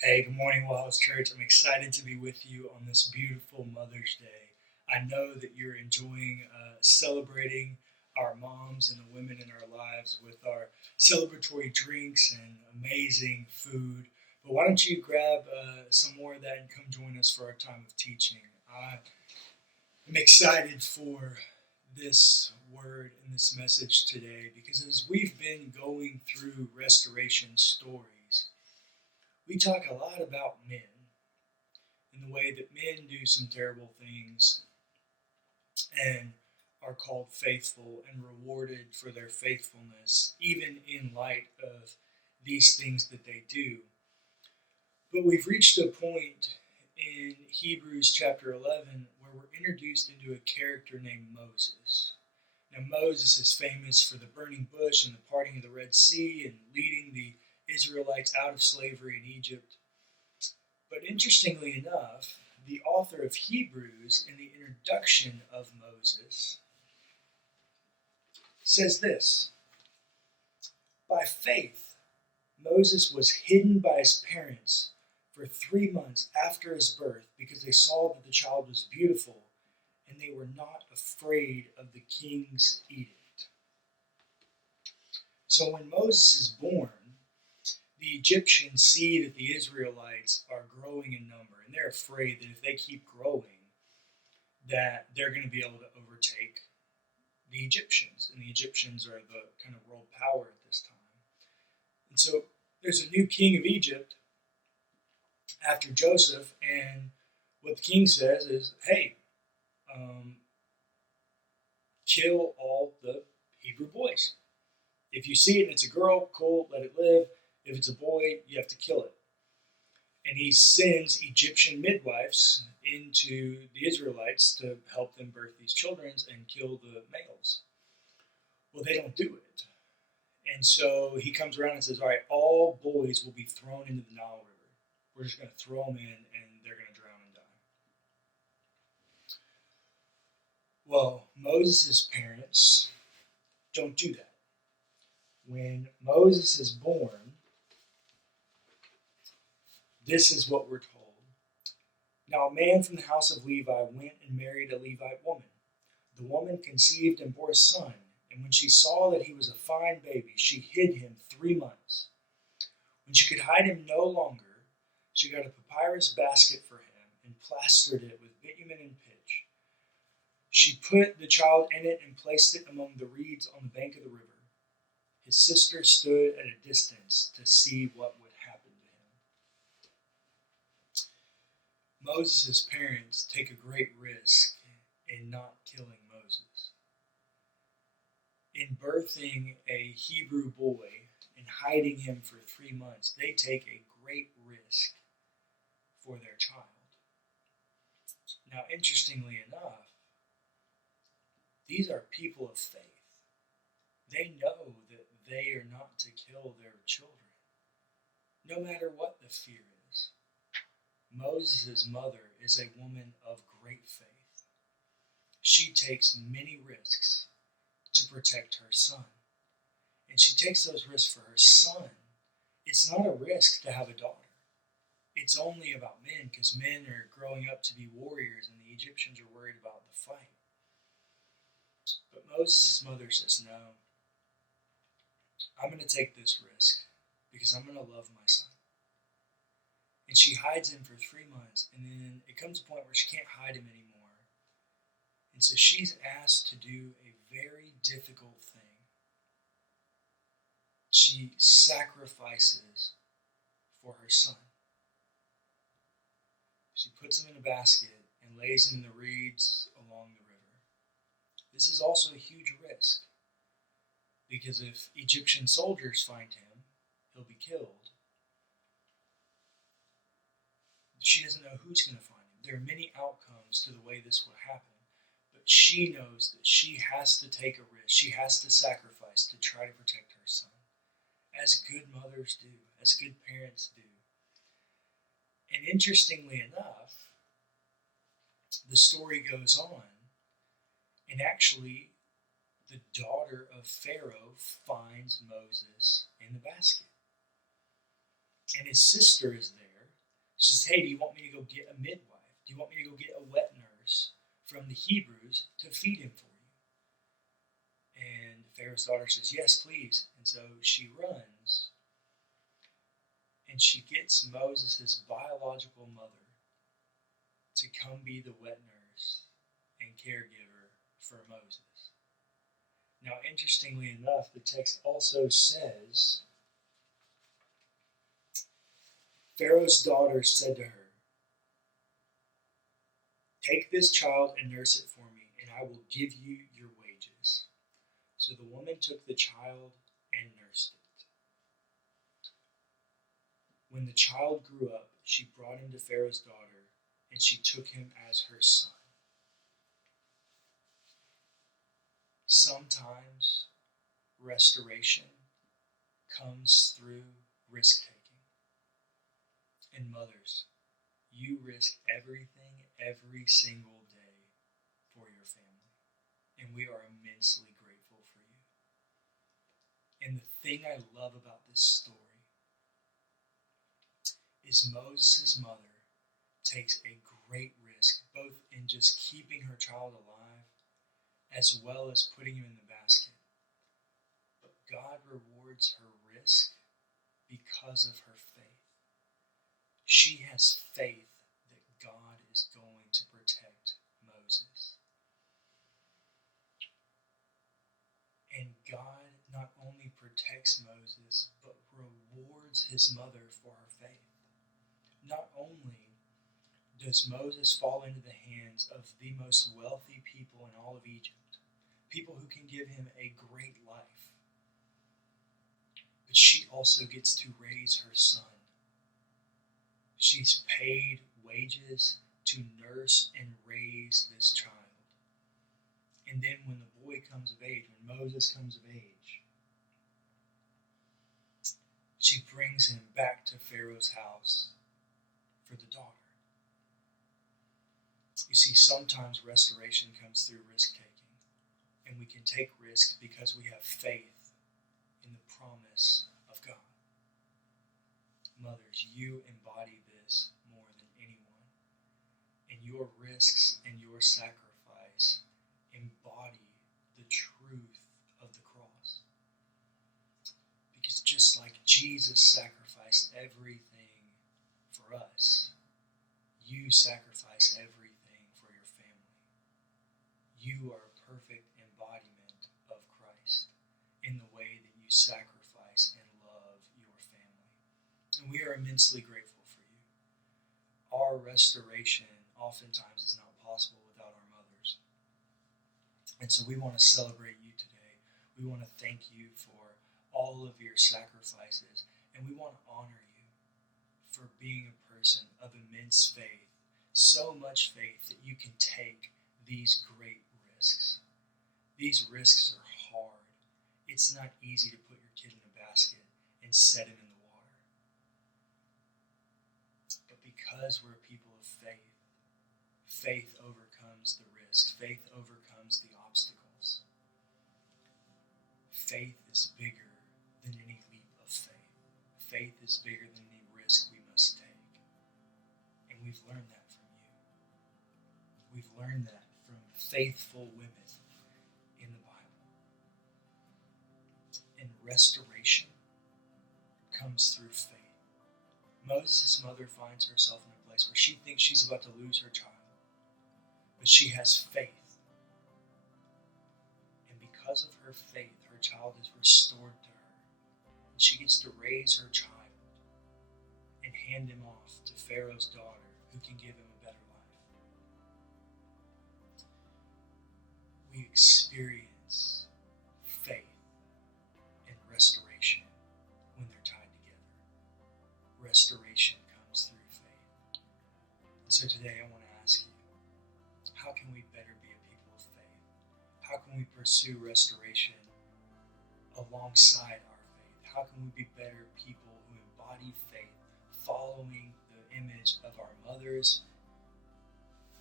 Hey, good morning, WellHouse Church. I'm excited to be with you on this beautiful Mother's Day. I know that you're enjoying celebrating our moms and the women in our lives with our celebratory drinks and amazing food. But why don't you grab some more of that and come join us for our time of teaching? I'm excited for this word and this message today because as we've been going through restoration stories, we talk a lot about men and the way that men do some terrible things and are called faithful and rewarded for their faithfulness, even in light of these things that they do. But we've reached a point in Hebrews chapter 11 where we're introduced into a character named Moses. Now, Moses is famous for the burning bush and the parting of the Red Sea and leading the Israelites out of slavery in Egypt. But interestingly enough, the author of Hebrews, in the introduction of Moses, says this: by faith, Moses was hidden by his parents for 3 months after his birth because they saw that the child was beautiful and they were not afraid of the king's edict. So when Moses is born, the Egyptians see that the Israelites are growing in number, and they're afraid that if they keep growing, that they're going to be able to overtake the Egyptians. And the Egyptians are the kind of world power at this time. And so there's a new king of Egypt after Joseph, and what the king says is, hey, kill all the Hebrew boys. If you see it and it's a girl, cool, let it live. If it's a boy, you have to kill it. And he sends Egyptian midwives into the Israelites to help them birth these children and kill the males. Well, they don't do it. And so he comes around and says, all right, all boys will be thrown into the Nile River. We're just going to throw them in and they're going to drown and die. Well, Moses' parents don't do that. When Moses is born, this is what we're told. Now a man from the house of Levi went and married a Levite woman. The woman conceived and bore a son, and when she saw that he was a fine baby, she hid him 3 months. When she could hide him no longer, she got a papyrus basket for him and plastered it with bitumen and pitch. She put the child in it and placed it among the reeds on the bank of the river. His sister stood at a distance to see what would happen to him. Moses' parents take a great risk in not killing Moses. In birthing a Hebrew boy and hiding him for 3 months, they take a great risk for their child. Now, interestingly enough, these are people of faith. They know that they are not to kill their children, no matter what the fear is. Moses' mother is a woman of great faith. She takes many risks to protect her son. And she takes those risks for her son. It's not a risk to have a daughter. It's only about men, because men are growing up to be warriors and the Egyptians are worried about the fight. But Moses' mother says, no, I'm going to take this risk because I'm going to love my son. And she hides him for 3 months, and then it comes a point where she can't hide him anymore. And so she's asked to do a very difficult thing. She sacrifices for her son. She puts him in a basket and lays him in the reeds along the river. This is also a huge risk, because if Egyptian soldiers find him, he'll be killed. She doesn't know who's going to find him. There are many outcomes to the way this will happen, but she knows that she has to take a risk. She has to sacrifice to try to protect her son, as good mothers do, as good parents do. And interestingly enough, the story goes on, and actually the daughter of Pharaoh finds Moses in the basket. And his sister is there, She says, hey, do you want me to go get a midwife? Do you want me to go get a wet nurse from the Hebrews to feed him for you? And Pharaoh's daughter says, yes, please. And so she runs, and she gets Moses' biological mother to come be the wet nurse and caregiver for Moses. Now, interestingly enough, the text also says, Pharaoh's daughter said to her, take this child and nurse it for me, and I will give you your wages. So the woman took the child and nursed it. When the child grew up, she brought him to Pharaoh's daughter, and she took him as her son. Sometimes restoration comes through risk-taking. And mothers, you risk everything every single day for your family. And we are immensely grateful for you. And the thing I love about this story is Moses' mother takes a great risk, both in just keeping her child alive, as well as putting him in the basket. But God rewards her risk because of her faith. She has faith that God is going to protect Moses. And God not only protects Moses, but rewards his mother for her faith. Not only does Moses fall into the hands of the most wealthy people in all of Egypt, people who can give him a great life, but she also gets to raise her son. She's paid wages to nurse and raise this child. And then when the boy comes of age, when Moses comes of age, she brings him back to Pharaoh's house for the daughter. You see, sometimes restoration comes through risk-taking. And we can take risks because we have faith in the promise of God. Mothers, you embody this more than anyone. And your risks and your sacrifice embody the truth of the cross. Because just like Jesus sacrificed everything for us, you sacrifice everything for your family. You are a perfect embodiment of Christ in the way that you sacrifice and love your family. And we are immensely grateful for you. Our restoration oftentimes is not possible without our mothers. And so we want to celebrate you today. We want to thank you for all of your sacrifices, and we want to honor you for being a person of immense faith, so much faith that you can take these great risks. These risks are hard. It's not easy to put your kid in a basket and set him in the water. But because we're people of faith, faith overcomes the risks. Faith overcomes the obstacles. Faith is bigger than any leap of faith. Faith is bigger than any risk we must take. And we've learned that from you. We've learned that from faithful women in the Bible. And restoration comes through faith. Moses' mother finds herself in a place where she thinks she's about to lose her child, but she has faith. And because of her faith, her child is restored to her. And she gets to raise her child and hand him off to Pharaoh's daughter, who can give him a better life. We experience faith and restoration when they're tied together. Restoration comes through faith. And so today I want to ask you, how can we better be a people of faith? How can we pursue restoration alongside our faith? How can we be better people who embody faith, following the image of our mothers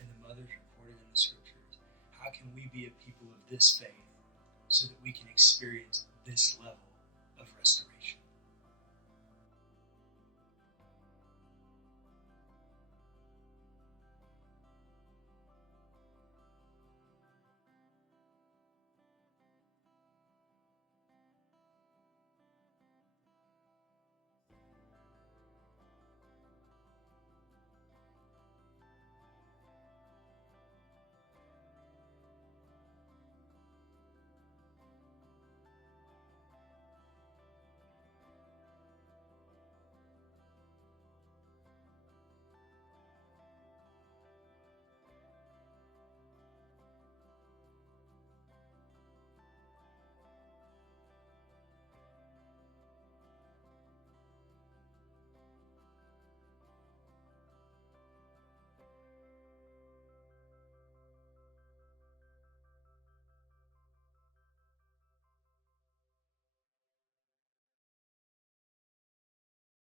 and the mothers recorded in the scriptures? How can we be a people of this faith so that we can experience this level of restoration?